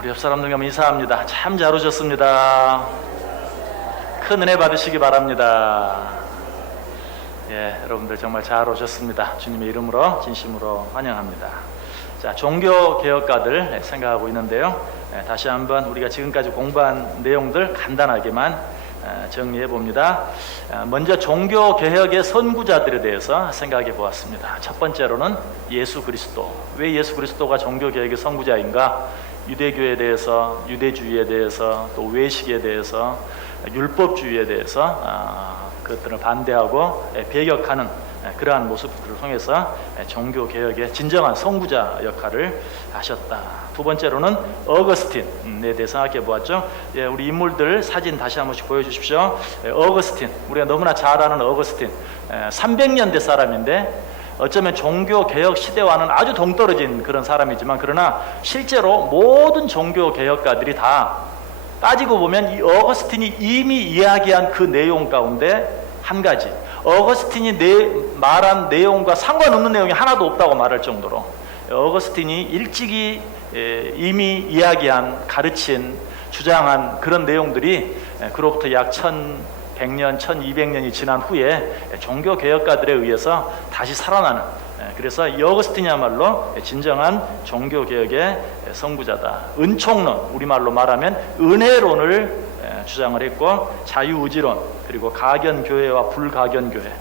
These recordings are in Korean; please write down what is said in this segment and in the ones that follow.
우리 옆 사람들과 인사합니다. 참 잘 오셨습니다. 큰 은혜 받으시기 바랍니다. 예, 여러분들 정말 잘 오셨습니다. 주님의 이름으로 진심으로 환영합니다. 자, 종교 개혁가들 생각하고 있는데요. 다시 한번 우리가 지금까지 공부한 내용들 간단하게만 정리해 봅니다. 먼저 종교 개혁의 선구자들에 대해서 생각해 보았습니다. 첫 번째로는 예수 그리스도. 왜 예수 그리스도가 종교 개혁의 선구자인가? 유대교에 대해서, 유대주의에 대해서, 또 외식에 대해서, 율법주의에 대해서 그것들을 반대하고 배격하는 그러한 모습들을 통해서 종교개혁의 진정한 선구자 역할을 하셨다. 두 번째로는 어거스틴에 대해서 생각해 보았죠. 예, 우리 인물들 사진 다시 한 번씩 보여주십시오. 어거스틴, 우리가 너무나 잘 아는 어거스틴, 300년대 사람인데 어쩌면 종교개혁 시대와는 아주 동떨어진 그런 사람이지만, 그러나 실제로 모든 종교개혁가들이 다 따지고 보면 이 어거스틴이 이미 이야기한 그 내용 가운데 한 가지, 어거스틴이 말한 내용과 상관없는 내용이 하나도 없다고 말할 정도로 어거스틴이 일찍이 이미 이야기한, 가르친, 주장한 그런 내용들이 그로부터 약 1100년, 1200년이 지난 후에 종교개혁가들에 의해서 다시 살아나는, 그래서 이 어거스틴이야말로 진정한 종교개혁의 선구자다. 은총론, 우리말로 말하면 은혜론을 주장을 했고, 자유의지론, 그리고 가견교회와 불가견교회,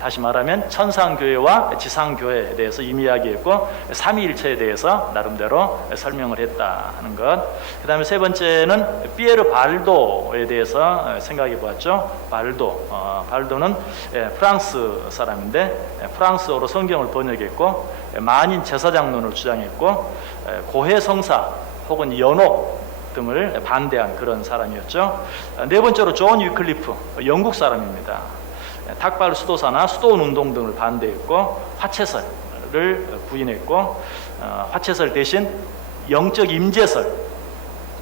다시 말하면 천상교회와 지상교회에 대해서 이미 이야기했고, 삼위일체에 대해서 나름대로 설명을 했다 하는 것. 그 다음에 세 번째는 피에르 발도에 대해서 생각해 보았죠. 발도는 프랑스 사람인데 프랑스어로 성경을 번역했고, 만인 제사장론을 주장했고, 고해성사 혹은 연옥 등을 반대한 그런 사람이었죠. 네 번째로 존 위클리프, 영국 사람입니다. 탁발 수도사나 수도원 운동 등을 반대했고, 화채설을 부인했고, 화채설 대신 영적 임재설,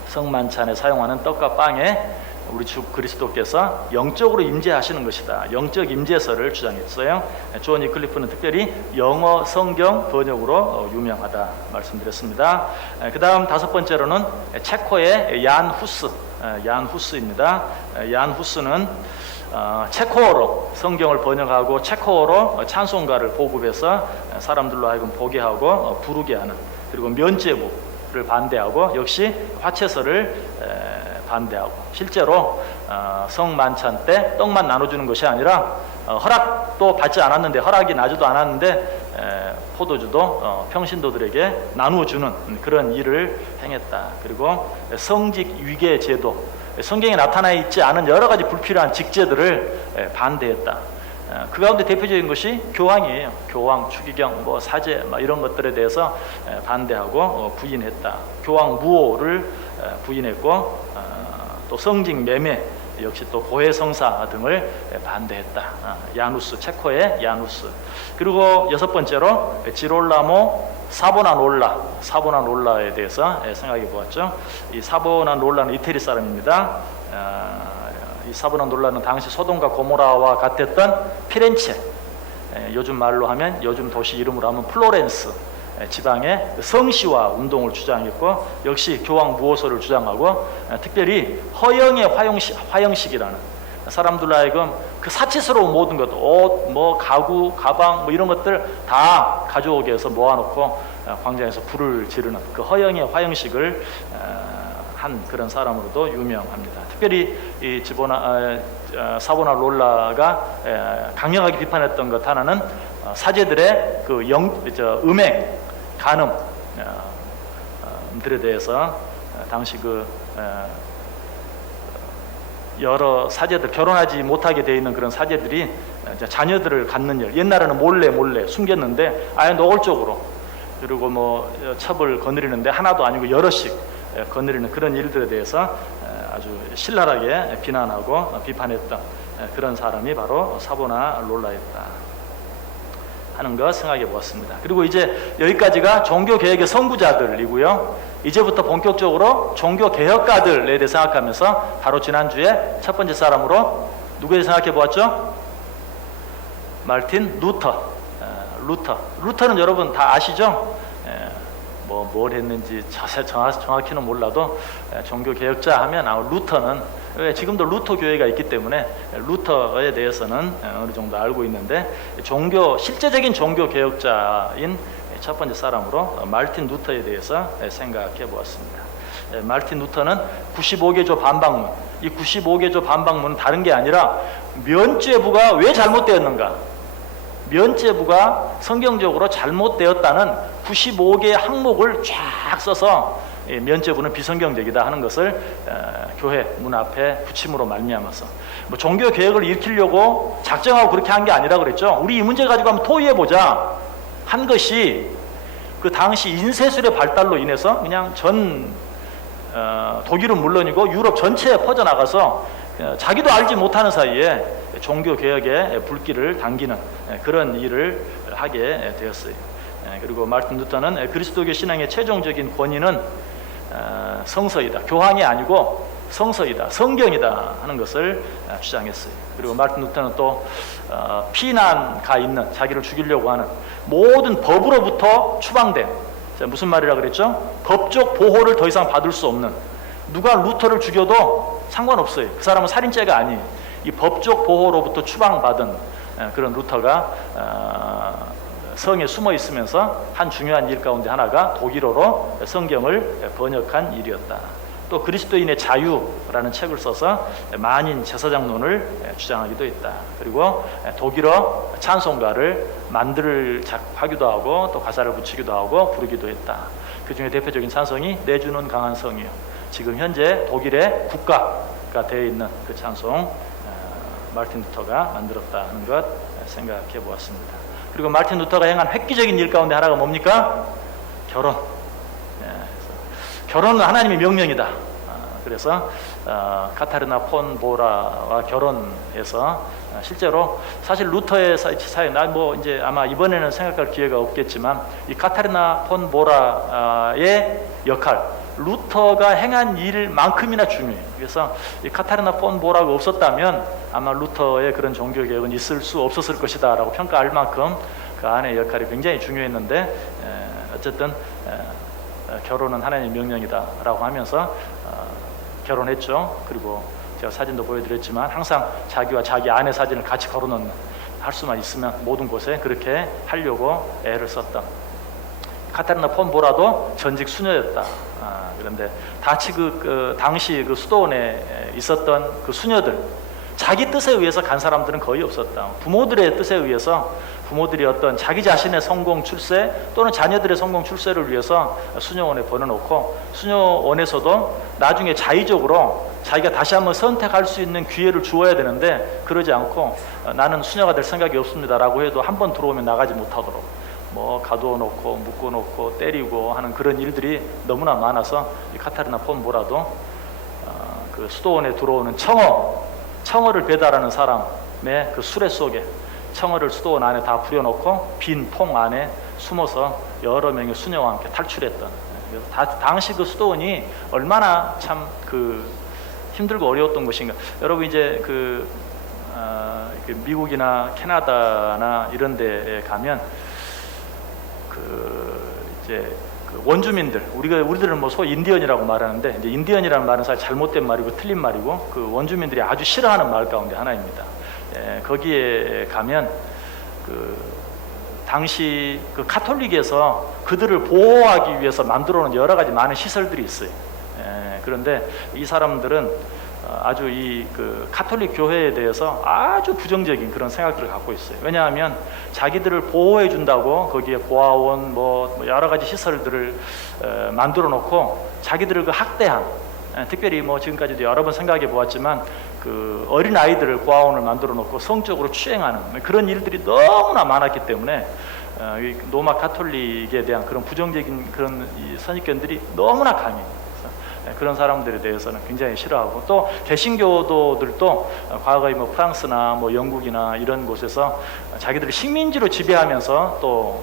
성만찬에 사용하는 떡과 빵에 우리 주 그리스도께서 영적으로 임재하시는 것이다, 영적 임재설을 주장했어요. 존 위클리프는 특별히 영어 성경 번역으로 유명하다 말씀드렸습니다. 그 다음 다섯 번째로는 체코의 얀 후스입니다. 얀 후스는 체코어로 성경을 번역하고 체코어로 찬송가를 보급해서 사람들로 하여금 보게 하고 부르게 하는, 그리고 면죄부를 반대하고 역시 화채설을 반대하고, 실제로 성만찬 때 떡만 나눠주는 것이 아니라 허락도 받지 않았는데, 허락이 나지도 않았는데 포도주도 평신도들에게 나누어주는 그런 일을 행했다. 그리고 성직 위계 제도, 성경에 나타나 있지 않은 여러 가지 불필요한 직제들을 반대했다. 그 가운데 대표적인 것이 교황이에요. 교황, 추기경, 사제 이런 것들에 대해서 반대하고 부인했다. 교황 무호를 부인했고, 또 성직 매매, 역시 또 고해성사 등을 반대했다. 야누스, 체코의 야누스. 그리고 여섯 번째로 지롤라모 사보나롤라에 대해서 생각해 보았죠. 이 사보나롤라는 이태리 사람입니다. 이 사보나롤라는 당시 소돔과 고모라와 같았던 피렌체, 요즘 말로 하면, 요즘 도시 이름으로 하면 플로렌스 지방의 성시화 운동을 주장했고, 역시 교황 무호설을 주장하고, 특별히 허영의 화영식이라는, 사람들로 하여금 그 사치스러운 모든 것, 옷, 가구, 가방 이런 것들 다 가져오게 해서 모아놓고 광장에서 불을 지르는 그 허영의 화영식을 한 그런 사람으로도 유명합니다. 특별히 이 사보나롤라가 강력하게 비판했던 것 하나는 사제들의 그 음행, 간음들에 대해서 당시 여러 사제들, 결혼하지 못하게 되어 있는 그런 사제들이 자녀들을 갖는 일, 옛날에는 몰래 숨겼는데 아예 노골적으로, 그리고 첩을 거느리는데 하나도 아니고 여럿씩 거느리는 그런 일들에 대해서 아주 신랄하게 비난하고 비판했던 그런 사람이 바로 사보나롤라였다 하는 것 생각해 보았습니다. 그리고 이제 여기까지가 종교개혁의 선구자들이고요. 이제부터 본격적으로 종교개혁가들에 대해 생각하면서 바로 지난주에 첫 번째 사람으로 누구에 대해 생각해 보았죠? 마르틴 루터. 루터는 여러분 다 아시죠? 뭘 했는지 정확히는 몰라도 종교 개혁자 하면 루터는 지금도 루터 교회가 있기 때문에 루터에 대해서는 어느 정도 알고 있는데 실제적인 종교 개혁자인 첫 번째 사람으로 말틴 루터에 대해서 생각해 보았습니다. 말틴 루터는 95개조 반박문, 이 95개조 반박문은 다른 게 아니라 면죄부가 왜 잘못되었는가, 면죄부가 성경적으로 잘못되었다는 95개의 항목을 쫙 써서 면죄부는 비성경적이다 하는 것을 교회 문 앞에 붙임으로 말미암아서 종교 개혁을 일으키려고 작정하고 그렇게 한 게 아니라 그랬죠. 우리 이 문제 가지고 한번 토의해 보자 한 것이 그 당시 인쇄술의 발달로 인해서 그냥 독일은 물론이고 유럽 전체에 퍼져나가서 자기도 알지 못하는 사이에 종교 개혁의 불길을 당기는 그런 일을 하게 되었어요. 그리고 말틴 루터는 그리스도교 신앙의 최종적인 권위는 성서이다, 교황이 아니고 성서이다, 성경이다 하는 것을 주장했어요. 그리고 말틴 루터는 또 피난가 있는, 자기를 죽이려고 하는 모든 법으로부터 추방된, 무슨 말이라 그랬죠? 법적 보호를 더 이상 받을 수 없는, 누가 루터를 죽여도 상관없어요. 그 사람은 살인죄가 아니에요. 이 법적 보호로부터 추방받은 그런 루터가 성에 숨어 있으면서 한 중요한 일 가운데 하나가 독일어로 성경을 번역한 일이었다. 또 그리스도인의 자유라는 책을 써서 만인 제사장론을 주장하기도 했다. 그리고 독일어 찬송가를 하기도 하고 또 가사를 붙이기도 하고 부르기도 했다. 그 중에 대표적인 찬송이 내 주는 강한 성이요, 지금 현재 독일의 국가가 되어 있는 그 찬송 말틴 루터가 만들었다 하는 것 생각해 보았습니다. 그리고 말틴 루터가 행한 획기적인 일 가운데 하나가 뭡니까? 결혼. 결혼은 하나님의 명령이다. 그래서 카타르나 폰 보라와 결혼해서 실제로 사실 루터의 사연, 이제 아마 이번에는 생각할 기회가 없겠지만 이 카타르나 폰 보라의 역할, 루터가 행한 일만큼이나 중요해요. 그래서 이 카타르나 폰 보라가 없었다면 아마 루터의 그런 종교 개혁은 있을 수 없었을 것이다라고 평가할 만큼 그 안의 역할이 굉장히 중요했는데 어쨌든 결혼은 하나님의 명령이다라고 하면서 결혼했죠. 그리고 제가 사진도 보여드렸지만 항상 자기와 자기 아내 사진을 같이 걸어놓는, 할 수만 있으면 모든 곳에 그렇게 하려고 애를 썼던 카타르나 폰 보라도 전직 수녀였다. 그런데 당시 그 수도원에 있었던 그 수녀들, 자기 뜻에 의해서 간 사람들은 거의 없었다. 부모들의 뜻에 의해서, 부모들이 어떤 자기 자신의 성공 출세 또는 자녀들의 성공 출세를 위해서 수녀원에 보내놓고, 수녀원에서도 나중에 자의적으로 자기가 다시 한번 선택할 수 있는 기회를 주어야 되는데 그러지 않고 나는 수녀가 될 생각이 없습니다라고 해도 한 번 들어오면 나가지 못하도록 가두어 놓고 묶어 놓고 때리고 하는 그런 일들이 너무나 많아서 이 카타르나 폰 보라도 그 수도원에 들어오는 청어를 배달하는 사람의 그 수레 속에 청어를 수도원 안에 다 부려놓고 빈 통 안에 숨어서 여러 명의 수녀와 함께 탈출했던, 그래서 당시 그 수도원이 얼마나 참 힘들고 어려웠던 것인가. 여러분 이제 미국이나 캐나다나 이런 데에 가면 원주민들, 우리들은 소위 인디언이라고 말하는데, 이제 인디언이라는 말은 사실 잘못된 말이고 틀린 말이고 그 원주민들이 아주 싫어하는 말 가운데 하나입니다. 거기에 가면 당시 카톨릭에서 그들을 보호하기 위해서 만들어 놓은 여러 가지 많은 시설들이 있어요. 그런데 이 사람들은 아주 카톨릭 교회에 대해서 아주 부정적인 그런 생각들을 갖고 있어요. 왜냐하면 자기들을 보호해 준다고 거기에 고아원 여러 가지 시설들을 만들어 놓고 자기들을 학대한, 특별히 지금까지도 여러 번 생각해 보았지만 어린 아이들을 고아원을 만들어 놓고 성적으로 추행하는 그런 일들이 너무나 많았기 때문에 로마 카톨릭에 대한 그런 부정적인 그런 선입견들이 너무나 강해요. 그런 사람들에 대해서는 굉장히 싫어하고, 또 개신교도들도 과거에 프랑스나 영국이나 이런 곳에서 자기들을 식민지로 지배하면서 또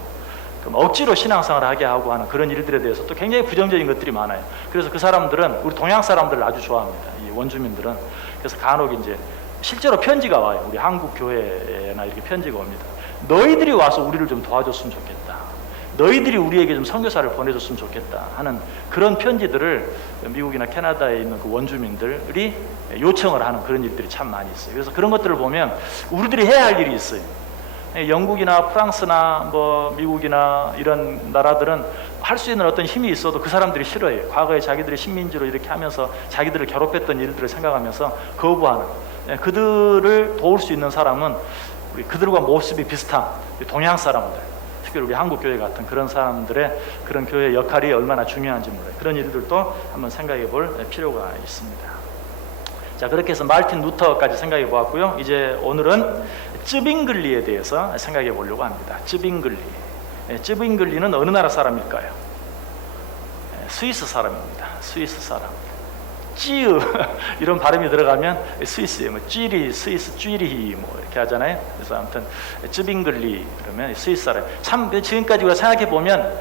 억지로 신앙생활을 하게 하고 하는 그런 일들에 대해서 또 굉장히 부정적인 것들이 많아요. 그래서 그 사람들은 우리 동양 사람들을 아주 좋아합니다. 이 원주민들은. 그래서 간혹 이제 실제로 편지가 와요. 우리 한국 교회나 이렇게 편지가 옵니다. 너희들이 와서 우리를 좀 도와줬으면 좋겠다. 너희들이 우리에게 좀 선교사를 보내줬으면 좋겠다 하는 그런 편지들을 미국이나 캐나다에 있는 그 원주민들이 요청을 하는 그런 일들이 참 많이 있어요. 그래서 그런 것들을 보면 우리들이 해야 할 일이 있어요. 영국이나 프랑스나 뭐 미국이나 이런 나라들은 할 수 있는 어떤 힘이 있어도 그 사람들이 싫어해요. 과거에 자기들이 식민지로 이렇게 하면서 자기들을 괴롭혔던 일들을 생각하면서 거부하는, 그들을 도울 수 있는 사람은 우리 그들과 모습이 비슷한 동양 사람들, 특히 우리 한국 교회 같은 그런 사람들의 그런 교회 역할이 얼마나 중요한지 몰라요. 그런 일들도 한번 생각해 볼 필요가 있습니다. 자, 그렇게 해서 마르틴 루터까지 생각해 보았고요. 이제 오늘은 쯔빙글리에 대해서 생각해 보려고 합니다. 쯔빙글리. 쯔빙글리는 어느 나라 사람일까요? 스위스 사람입니다. 스위스 사람. 찌으 이런 발음이 들어가면 스위스예요. 뭐 쥐리, 스위스 쥐리 뭐 이렇게 하잖아요. 그래서 아무튼 쯔빙글리 그러면 스위스 사람. 참 지금까지 우리가 생각해 보면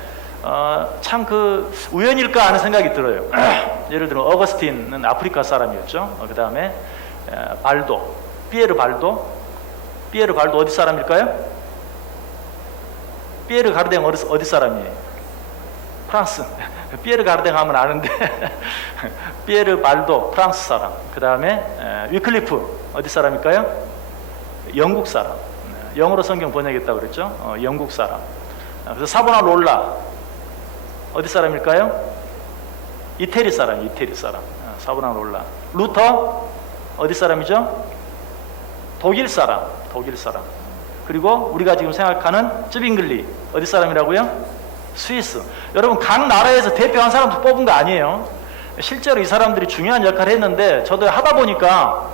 참 그 우연일까 하는 생각이 들어요. 예를 들어 어거스틴은 아프리카 사람이었죠. 그 다음에 발도, 피에르 발도 어디 사람일까요? 피에르 가르댕 어디 사람이에요? 프랑스. 피에르 가르댕 하면 아는데 피에르 발도 프랑스 사람. 그 다음에 위클리프 어디 사람일까요? 영국 사람. 영어로 성경 번역했다고 그랬죠. 영국 사람. 그래서 사보나롤라 어디 사람일까요? 이태리 사람. 사보나롤라. 루터 어디 사람이죠? 독일 사람. 그리고 우리가 지금 생각하는 쯔빙글리 어디 사람이라고요? 스위스. 여러분 각 나라에서 대표한 사람도 뽑은 거 아니에요. 실제로 이 사람들이 중요한 역할을 했는데 저도 하다 보니까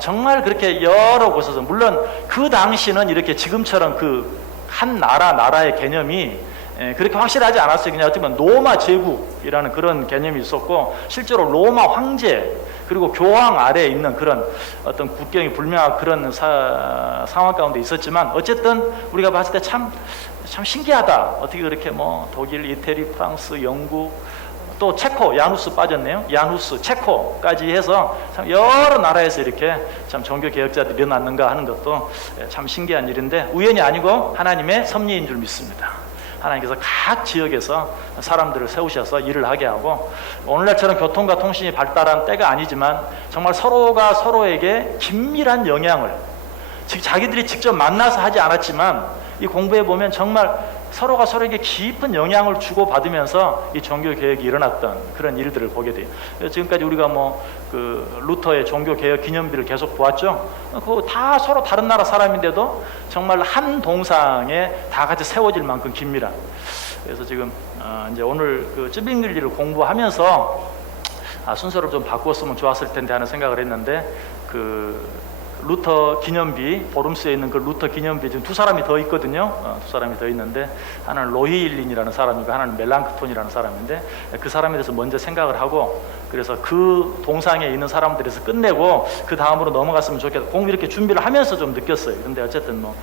정말 그렇게 여러 곳에서, 물론 그 당시는 이렇게 지금처럼 그 한 나라의 개념이 그렇게 확실하지 않았어요. 그냥 어떻게 보면 로마 제국이라는 그런 개념이 있었고, 실제로 로마 황제 그리고 교황 아래에 있는 그런 어떤 국경이 불명한 그런 상황 가운데 있었지만, 어쨌든 우리가 봤을 때 참 신기하다. 어떻게 그렇게 뭐 독일, 이태리, 프랑스, 영국, 또 체코, 야누스 빠졌네요. 야누스, 체코까지 해서 참 여러 나라에서 이렇게 참 종교 개혁자들이 일어났는가 하는 것도 참 신기한 일인데, 우연이 아니고 하나님의 섭리인 줄 믿습니다. 하나님께서 각 지역에서 사람들을 세우셔서 일을 하게 하고, 오늘날처럼 교통과 통신이 발달한 때가 아니지만 정말 서로가 서로에게 긴밀한 영향을, 자기들이 직접 만나서 하지 않았지만 이 공부해 보면 정말 서로가 서로에게 깊은 영향을 주고받으면서 이 종교 개혁이 일어났던 그런 일들을 보게 돼요. 지금까지 우리가 뭐 그 루터의 종교 개혁 기념비를 계속 보았죠. 그거 다 서로 다른 나라 사람인데도 정말 한 동상에 다 같이 세워질 만큼 긴밀한. 그래서 지금 이제 오늘 그 쯔빙글리를 공부하면서 순서를 좀 바꾸었으면 좋았을 텐데 하는 생각을 했는데, 그 루터 기념비, 보름스에 있는 그 루터 기념비 지금 두 사람이 더 있거든요. 두 사람이 더 있는데, 하나는 로히일린이라는 사람이고 하나는 멜랑크톤이라는 사람인데, 그 사람에 대해서 먼저 생각을 하고, 그래서 그 동상에 있는 사람들에서 끝내고 그 다음으로 넘어갔으면 좋겠다. 공부 이렇게 준비를 하면서 좀 느꼈어요. 근데 어쨌든 뭐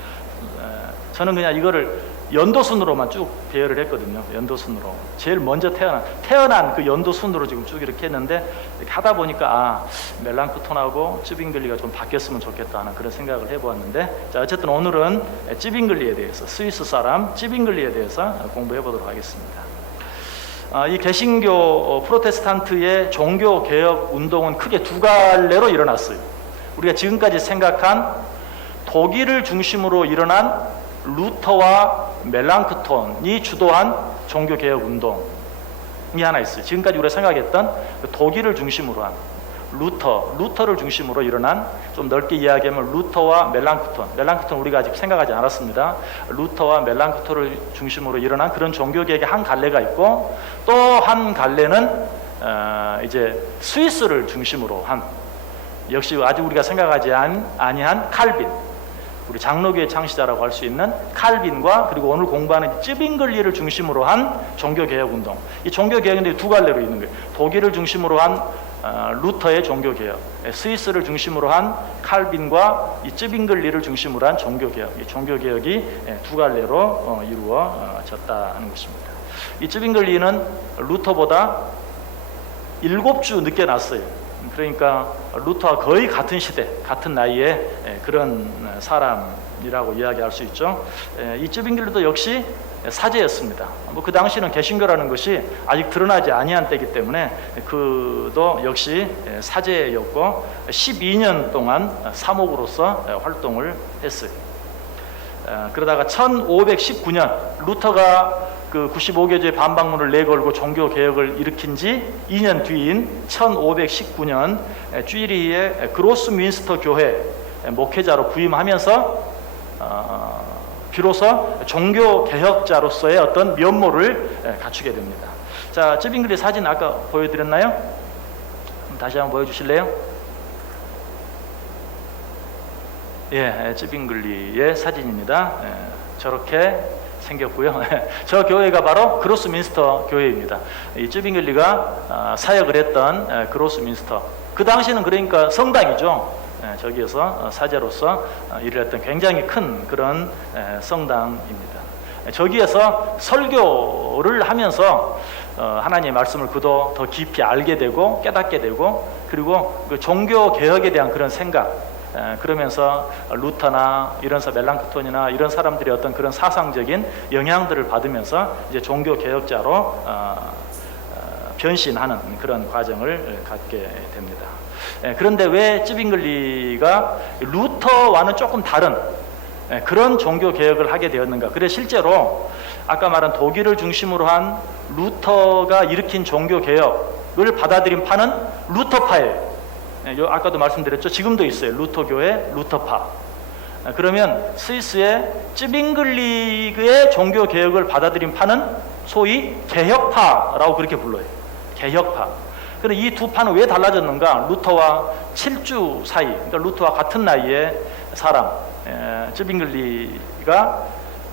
저는 그냥 이거를 연도순으로만 쭉 배열을 했거든요. 연도순으로. 제일 먼저 태어난 그 연도순으로 지금 쭉 이렇게 했는데, 이렇게 하다 보니까 멜랑크톤하고 쯔빙글리가 좀 바뀌었으면 좋겠다 하는 그런 생각을 해보았는데, 자, 어쨌든 오늘은 쯔빙글리에 대해서, 스위스 사람 쯔빙글리에 대해서 공부해 보도록 하겠습니다. 이 개신교 프로테스탄트의 종교 개혁 운동은 크게 두 갈래로 일어났어요. 우리가 지금까지 생각한 독일을 중심으로 일어난 루터와 멜랑크톤이 주도한 종교개혁 운동이 하나 있어요. 지금까지 우리가 생각했던 독일을 중심으로 한 루터를 중심으로 일어난, 좀 넓게 이야기하면 루터와 멜랑크톤 우리가 아직 생각하지 않았습니다. 루터와 멜랑크톤을 중심으로 일어난 그런 종교개혁의 한 갈래가 있고, 또 한 갈래는 이제 스위스를 중심으로 한, 역시 아직 우리가 생각하지 아니한 칼빈, 우리 장로교의 창시자라고 할 수 있는 칼빈과, 그리고 오늘 공부하는 쯔빙글리를 중심으로 한 종교개혁 운동. 이 종교개혁인데 두 갈래로 있는 거예요. 독일을 중심으로 한 루터의 종교개혁, 스위스를 중심으로 한 칼빈과 이 쯔빙글리를 중심으로 한 종교개혁. 이 종교개혁이 두 갈래로 이루어졌다는 것입니다. 이 쯔빙글리는 루터보다 7주 늦게 났어요. 그러니까 루터와 거의 같은 시대, 같은 나이에 그런 사람이라고 이야기할 수 있죠. 이 쯔빙글리도 역시 사제였습니다. 그 당시는 개신교라는 것이 아직 드러나지 아니한 때이기 때문에 그도 역시 사제였고 12년 동안 사목으로서 활동을 했어요. 그러다가 1519년 루터가 그 95교주의 반박문을 내걸고 종교 개혁을 일으킨 지 2년 뒤인 1519년 쥐리히의 그로스민스터 교회 목회자로 부임하면서 비로소 종교 개혁자로서의 어떤 면모를 갖추게 됩니다. 자, 쯔빙글리 사진 아까 보여드렸나요? 다시 한번 보여주실래요? 예, 쯔빙글리의 사진입니다. 저렇게 생겼고요. 저 교회가 바로 그로스민스터 교회입니다. 이 쯔빙글리가 사역을 했던 그로스민스터. 그 당시는 그러니까 성당이죠. 저기에서 사제로서 일을 했던 굉장히 큰 그런 성당입니다. 저기에서 설교를 하면서 하나님의 말씀을 그도 더 깊이 알게 되고 깨닫게 되고, 그리고 그 종교 개혁에 대한 그런 생각, 그러면서 루터나 이런서 멜랑크톤이나 이런 사람들의 어떤 그런 사상적인 영향들을 받으면서 이제 종교 개혁자로 변신하는 그런 과정을 갖게 됩니다. 그런데 왜 쯔빙글리가 루터와는 조금 다른 그런 종교 개혁을 하게 되었는가? 그래 실제로 아까 말한 독일을 중심으로 한 루터가 일으킨 종교 개혁을 받아들인 파는 루터파예요. 아까도 말씀드렸죠. 지금도 있어요. 루터교회, 루터파. 그러면 스위스의 쯔빙글리의 종교 개혁을 받아들인 파는 소위 개혁파라고 그렇게 불러요. 개혁파. 그럼 이 두 파는 왜 달라졌는가? 루터와 7주 사이, 그러니까 루터와 같은 나이의 사람,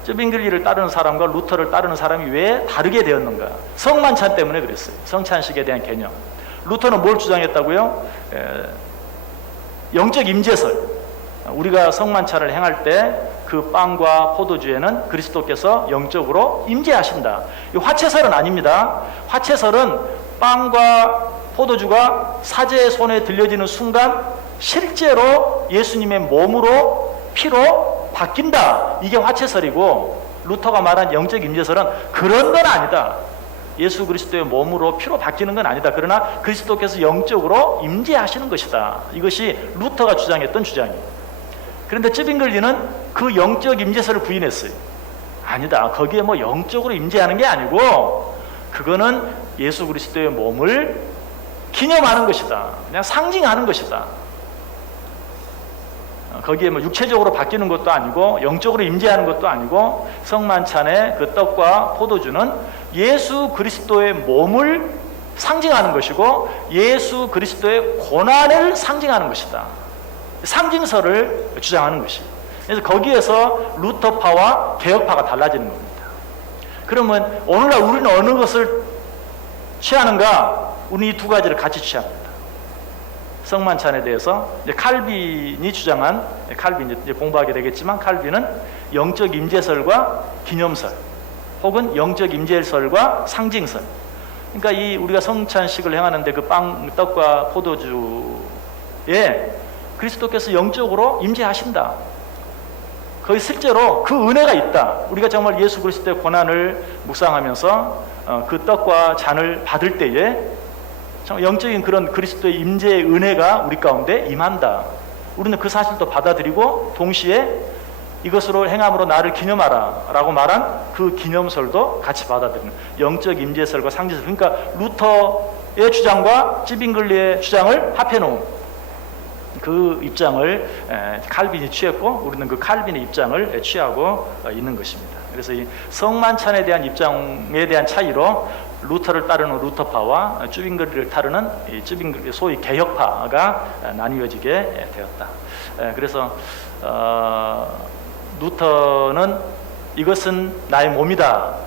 쯔빙글리를 따르는 사람과 루터를 따르는 사람이 왜 다르게 되었는가? 성만찬 때문에 그랬어요. 성찬식에 대한 개념. 루터는 뭘 주장했다고요? 영적 임재설. 우리가 성만찬을 행할 때 그 빵과 포도주에는 그리스도께서 영적으로 임재하신다. 이 화채설은 아닙니다. 화채설은 빵과 포도주가 사제의 손에 들려지는 순간 실제로 예수님의 몸으로 피로 바뀐다. 이게 화채설이고, 루터가 말한 영적 임재설은 그런 건 아니다. 예수 그리스도의 몸으로 피로 바뀌는 건 아니다. 그러나 그리스도께서 영적으로 임재하시는 것이다. 이것이 루터가 주장했던 주장이에요. 그런데 쯔빙글리는 그 영적 임재설을 부인했어요. 아니다. 거기에 뭐 영적으로 임재하는 게 아니고 그거는 예수 그리스도의 몸을 기념하는 것이다. 그냥 상징하는 것이다. 거기에 뭐 육체적으로 바뀌는 것도 아니고 영적으로 임재하는 것도 아니고 성만찬의 그 떡과 포도주는 예수 그리스도의 몸을 상징하는 것이고 예수 그리스도의 고난을 상징하는 것이다. 상징설을 주장하는 것이에요. 그래서 거기에서 루터파와 개혁파가 달라지는 겁니다. 그러면 오늘날 우리는 어느 것을 취하는가? 우리는 이 두 가지를 같이 취합니다. 성만찬에 대해서 이제 칼빈이 주장한, 칼빈 이제 공부하게 되겠지만, 칼빈은 영적 임재설과 기념설, 혹은 영적 임재설과 상징설. 그러니까 이 우리가 성찬식을 행하는데 그 빵, 떡과 포도주에 그리스도께서 영적으로 임재하신다. 거기 실제로 그 은혜가 있다. 우리가 정말 예수 그리스도의 고난을 묵상하면서 그 떡과 잔을 받을 때에 영적인 그런 그리스도의 임재의 은혜가 우리 가운데 임한다. 우리는 그 사실도 받아들이고 동시에 이것으로 행함으로 나를 기념하라 라고 말한 그 기념설도 같이 받아들이는 영적 임재설과 상징설. 그러니까 루터의 주장과 쯔빙글리의 주장을 합해놓은 그 입장을 칼빈이 취했고 우리는 그 칼빈의 입장을 취하고 있는 것입니다. 그래서 이 성만찬에 대한 입장에 대한 차이로 루터를 따르는 루터파와 쯔빙글리를 따르는 이 쯔빙글리 소위 개혁파가 나뉘어지게 되었다. 그래서 루터는 이것은 나의 몸이다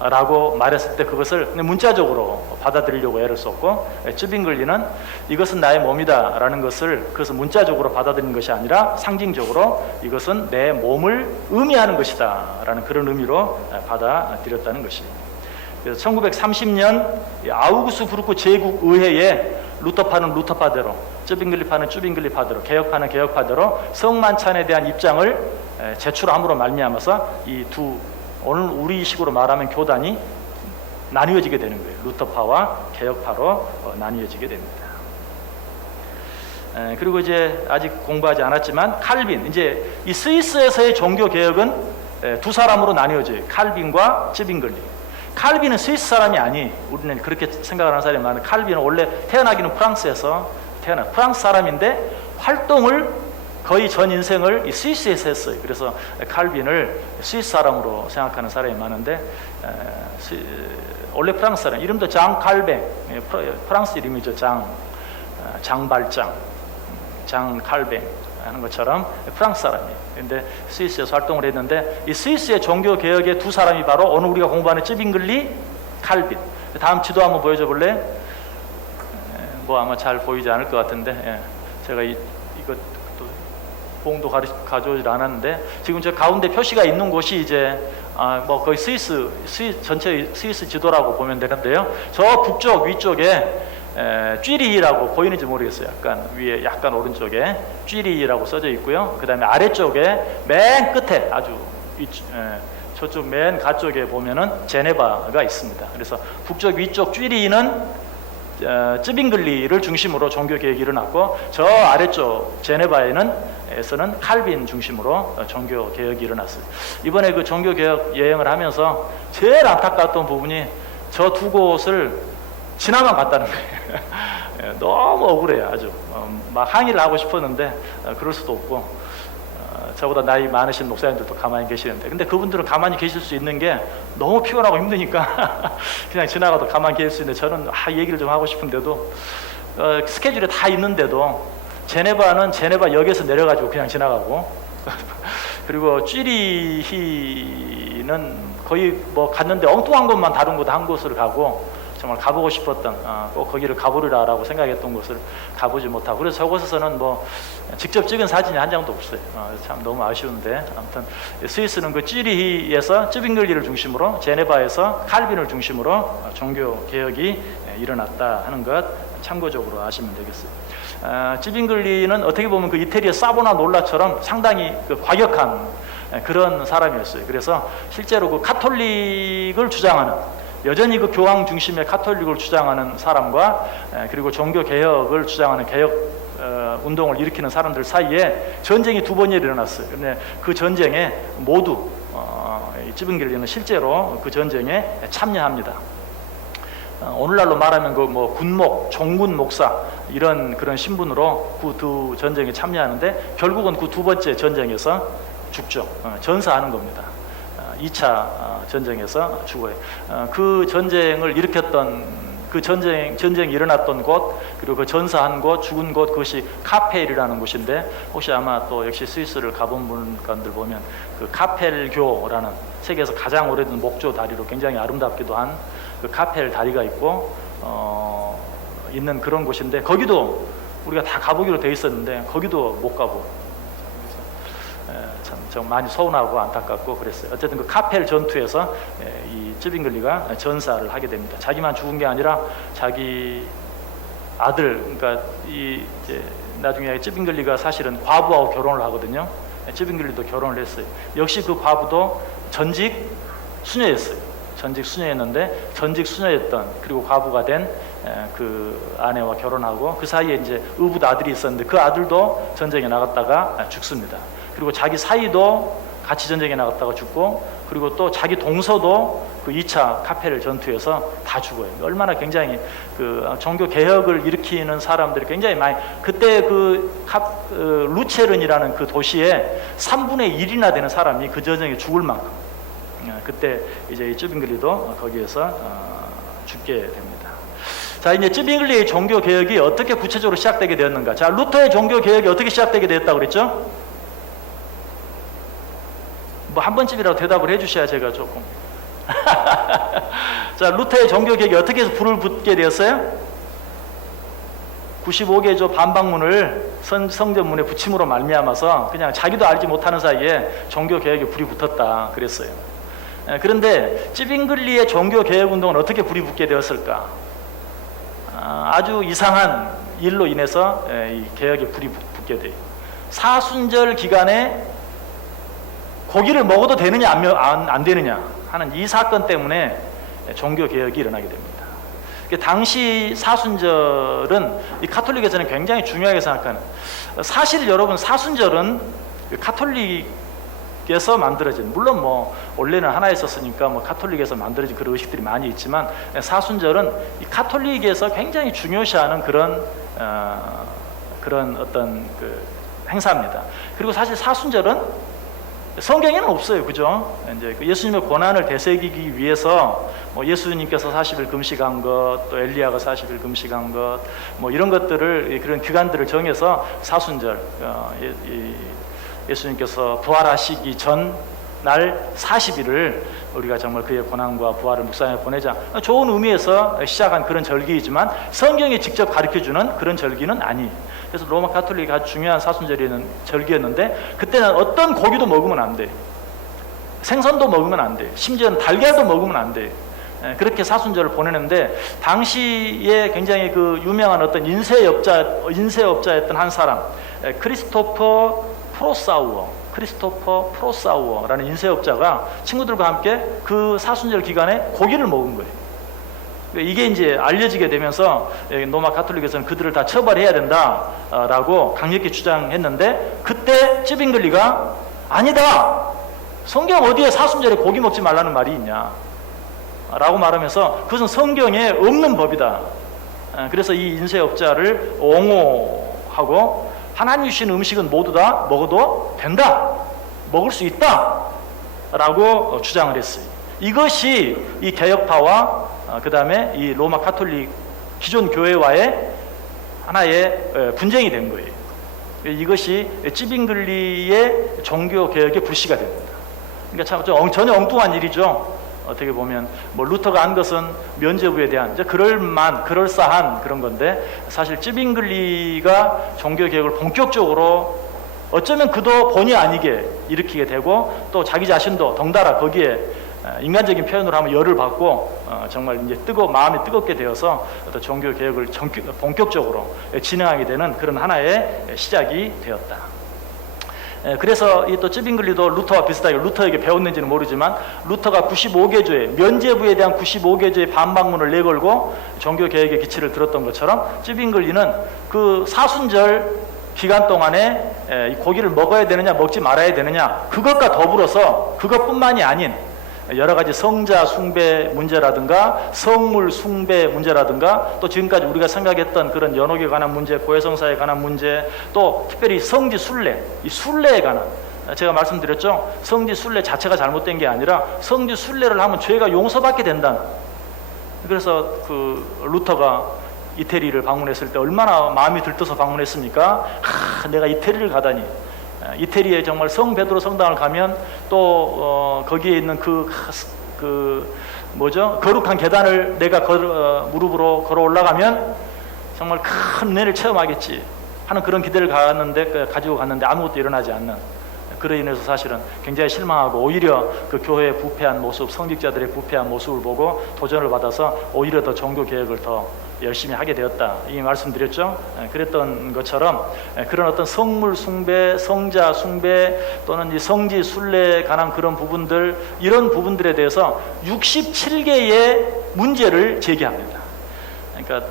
라고 말했을 때 그것을 문자적으로 받아들이려고 애를 썼고, 쯔빙글리는 이것은 나의 몸이다 라는 그것을 문자적으로 받아들이는 것이 아니라 상징적으로 이것은 내 몸을 의미하는 것이다 라는 그런 의미로 받아들였다는 것입니다. 그래서 1930년 아우구스부르크 제국의회에 루터파는 루터파대로, 쯔빙글리파는 쯔빙글리파대로, 개혁파는 개혁파대로 성만찬에 대한 입장을 제출함으로 말미암아서 이 두 오늘 우리식으로 말하면 교단이 나뉘어지게 되는 거예요. 루터파와 개혁파로 나뉘어지게 됩니다. 그리고 이제 아직 공부하지 않았지만 칼빈, 이제 이 스위스에서의 종교 개혁은 두 사람으로 나뉘어져요. 칼빈과 쯔빙글리. 칼빈은 스위스 사람이 아니, 우리는 그렇게 생각하는 사람이 많은데, 칼빈은 원래 태어나기는 프랑스에서 프랑스 사람인데 활동을 거의 전 인생을 이 스위스에서 했어요. 그래서 칼빈을 스위스 사람으로 생각하는 사람이 많은데, 원래 프랑스 사람, 이름도 장 칼뱅, 프랑스 이름이죠. 장발장, 장 칼뱅 하는 것처럼 프랑스 사람이에요. 근데 스위스에서 활동을 했는데, 이 스위스의 종교 개혁의 두 사람이 바로 오늘 우리가 공부하는 쯔빙글리, 칼빈. 다음 지도 한번 보여줘 볼래? 뭐 아마 잘 보이지 않을 것 같은데, 제가 이거 또 봉도 가져오질 않았는데, 지금 저 가운데 표시가 있는 곳이 이제 뭐 거의 스위스 전체 스위스 지도라고 보면 되는데요. 저 북쪽 위쪽에 쥐리히라고 보이는지 모르겠어요. 약간 위에, 약간 오른쪽에 쥐리히라고 써져 있고요. 그 다음에 아래쪽에 맨 끝에 아주 저쪽 맨 가쪽에 보면은 제네바가 있습니다. 그래서 북쪽 위쪽 쥐리히는 쯔빙글리를 중심으로 종교 개혁이 일어났고, 저 아래쪽 제네바에서는 칼빈 중심으로 종교 개혁이 일어났어요. 이번에 그 종교 개혁 여행을 하면서 제일 안타까웠던 부분이 저 두 곳을 지나만 갔다는 거예요. 너무 억울해요. 아주 막 항의를 하고 싶었는데 그럴 수도 없고, 저보다 나이 많으신 목사님들도 가만히 계시는데, 근데 그분들은 가만히 계실 수 있는 게 너무 피곤하고 힘드니까 그냥 지나가도 가만히 계실 수 있는데, 저는 얘기를 좀 하고 싶은데도 스케줄이 다 있는데도 제네바는 제네바 역에서 내려가지고 그냥 지나가고 그리고 쥐리히는 거의 뭐 갔는데 엉뚱한 곳만 다른 곳 한 곳을 가고, 정말 가보고 싶었던, 꼭 거기를 가보리라라고 생각했던 곳을 가보지 못하고, 그래서 저곳에서는 뭐 직접 찍은 사진이 한 장도 없어요. 참 너무 아쉬운데, 아무튼 스위스는 그 쥐리히에서 쯔빙글리를 중심으로, 제네바에서 칼빈을 중심으로 종교 개혁이 일어났다 하는 것 참고적으로 아시면 되겠어요. 쯔빙글리는 어떻게 보면 그 이태리의 사보나 놀라처럼 상당히 그 과격한 그런 사람이었어요. 그래서 실제로 그 카톨릭을 주장하는, 여전히 그 교황 중심의 카톨릭을 주장하는 사람과 그리고 종교 개혁을 주장하는 개혁 운동을 일으키는 사람들 사이에 전쟁이 두 번이 일어났어요. 그런데 그 전쟁에 모두 쯔빙글리는 실제로 그 전쟁에 참여합니다. 오늘날로 말하면 그 뭐 군목, 종군 목사 이런 그런 신분으로 그 두 전쟁에 참여하는데, 결국은 그 두 번째 전쟁에서 죽죠. 전사하는 겁니다. 2차 전쟁에서 죽어요. 그 전쟁을 일으켰던, 그 전쟁이 일어났던 곳, 그리고 그 전사한 곳, 죽은 곳, 그것이 카펠이라는 곳인데, 혹시 아마 또 역시 스위스를 가본 분들 보면 그 카펠교라는 세계에서 가장 오래된 목조 다리로 굉장히 아름답기도 한 그 카펠 다리가 있고 있는 그런 곳인데, 거기도 우리가 다 가보기로 돼 있었는데 거기도 못 가고, 참 많이 서운하고 안타깝고 그랬어요. 어쨌든 그 카펠 전투에서 이 쯔빙글리가 전사를 하게 됩니다. 자기만 죽은 게 아니라 자기 아들, 그러니까 이제 나중에 쯔빙글리가 사실은 과부하고 결혼을 하거든요. 쯔빙글리도 결혼을 했어요. 역시 그 과부도 전직 수녀였어요. 전직 수녀였는데, 전직 수녀였던, 그리고 과부가 된 그 아내와 결혼하고, 그 사이에 이제 의붓 아들이 있었는데 그 아들도 전쟁에 나갔다가 죽습니다. 그리고 자기 사이도 같이 전쟁에 나갔다가 죽고, 그리고 또 자기 동서도 그 2차 카펠 전투에서 다 죽어요. 얼마나 굉장히 그 종교 개혁을 일으키는 사람들이 굉장히 많이, 그때 루체른이라는 그 도시에 3분의 1이나 되는 사람이 그 전쟁에 죽을 만큼, 그때 이제 쯔빙글리도 거기에서 죽게 됩니다. 자, 이제 쯔빙글리의 종교 개혁이 어떻게 구체적으로 시작되게 되었는가? 자, 루터의 종교 개혁이 어떻게 시작되게 되었다고 그랬죠? 뭐 한 번쯤이라도 대답을 해주셔야 제가 조금. 자, 루터의 종교 개혁이 어떻게 해서 불을 붙게 되었어요? 95개조 반박문을 성전문에 붙임으로 말미암아서 그냥 자기도 알지 못하는 사이에 종교 개혁에 불이 붙었다 그랬어요. 그런데 쯔빙글리의 종교 개혁 운동은 어떻게 불이 붙게 되었을까? 아주 이상한 일로 인해서 이 개혁에 불이 붙게 돼요. 사순절 기간에 고기를 먹어도 되느냐 안 되느냐 하는 이 사건 때문에 종교 개혁이 일어나게 됩니다. 당시 사순절은 이 가톨릭에서는 굉장히 중요하게 생각하는, 사실 여러분 사순절은 가톨릭에서 만들어진, 물론 뭐 원래는 하나 있었으니까 뭐 가톨릭에서 만들어진 그런 의식들이 많이 있지만, 사순절은 이 가톨릭에서 굉장히 중요시하는 그런 어떤 그 행사입니다. 그리고 사실 사순절은 성경에는 없어요, 그죠? 이제 예수님의 고난을 되새기기 위해서 뭐 예수님께서 40일 금식한 것, 또 엘리야가 40일 금식한 것, 뭐 이런 것들을, 그런 기간들을 정해서 사순절, 예수님께서 부활하시기 전 날 40일을 우리가 정말 그의 고난과 부활을 묵상해 보내자, 좋은 의미에서 시작한 그런 절기이지만 성경이 직접 가르쳐주는 그런 절기는 아니에요. 그래서 로마 가톨릭이 아주 중요한 절기였는데, 그때는 어떤 고기도 먹으면 안 돼, 생선도 먹으면 안 돼, 심지어는 달걀도 먹으면 안 돼. 그렇게 사순절을 보내는데, 당시에 굉장히 그 유명한 어떤 인쇄업자였던 한 사람, 크리스토퍼 프로사우어라는 인쇄업자가 친구들과 함께 그 사순절 기간에 고기를 먹은 거예요. 이게 이제 알려지게 되면서 로마 가톨릭에서는 그들을 다 처벌해야 된다라고 강력히 주장했는데, 그때 찌빙글리가 아니다, 성경 어디에 사순절에 고기 먹지 말라는 말이 있냐 라고 말하면서, 그것은 성경에 없는 법이다. 그래서 이 인쇄업자를 옹호하고, 하나님 주신 음식은 모두 다 먹어도 된다, 먹을 수 있다 라고 주장을 했어요. 이것이 이 개혁파와 그 다음에 이 로마 가톨릭 기존 교회와의 하나의 분쟁이 된 거예요. 이것이 찌빙글리의 종교 개혁의 불씨가 됩니다. 그러니까 참 전혀 엉뚱한 일이죠. 어떻게 보면 뭐 루터가 한 것은 면죄부에 대한 그럴싸한 그런 건데, 사실 찌빙글리가 종교 개혁을 본격적으로 어쩌면 그도 본의 아니게 일으키게 되고, 또 자기 자신도 덩달아 거기에 인간적인 표현으로 하면 열을 받고 정말 이제 마음이 뜨겁게 되어서 어떤 종교 개혁을 본격적으로 진행하게 되는 그런 하나의 시작이 되었다. 그래서 이 또 찌빙글리도 루터와 비슷하게, 루터에게 배웠는지는 모르지만 루터가 95개조의 면죄부에 대한 95개조의 반박문을 내걸고 종교 개혁의 기치를 들었던 것처럼, 찌빙글리는 그 사순절 기간 동안에 이 고기를 먹어야 되느냐 먹지 말아야 되느냐, 그것과 더불어서 그것뿐만이 아닌 여러 가지 성자 숭배 문제라든가 성물 숭배 문제라든가, 또 지금까지 우리가 생각했던 그런 연옥에 관한 문제, 고해성사에 관한 문제, 또 특별히 성지 순례, 이 순례에 관한, 제가 말씀드렸죠. 성지 순례 자체가 잘못된 게 아니라 성지 순례를 하면 죄가 용서받게 된다. 그래서 그 루터가 이태리를 방문했을 때 얼마나 마음이 들떠서 방문했습니까? 내가 이태리를 가다니. 이태리에 정말 성 베드로 성당을 가면 또 거기에 있는 거룩한 계단을 내가 무릎으로 걸어 올라가면 정말 큰 은혜를 체험하겠지 하는 그런 기대를 가지고 갔는데 아무것도 일어나지 않는, 그로 인해서 사실은 굉장히 실망하고, 오히려 그 교회의 부패한 모습, 성직자들의 부패한 모습을 보고 도전을 받아서 오히려 더 종교 개혁을 더 열심히 하게 되었다, 이 말씀드렸죠. 그랬던 것처럼 그런 어떤 성물 숭배, 성자 숭배, 또는 이 성지 순례에 관한 그런 부분들, 이런 부분들에 대해서 67개의 문제를 제기합니다. 그러니까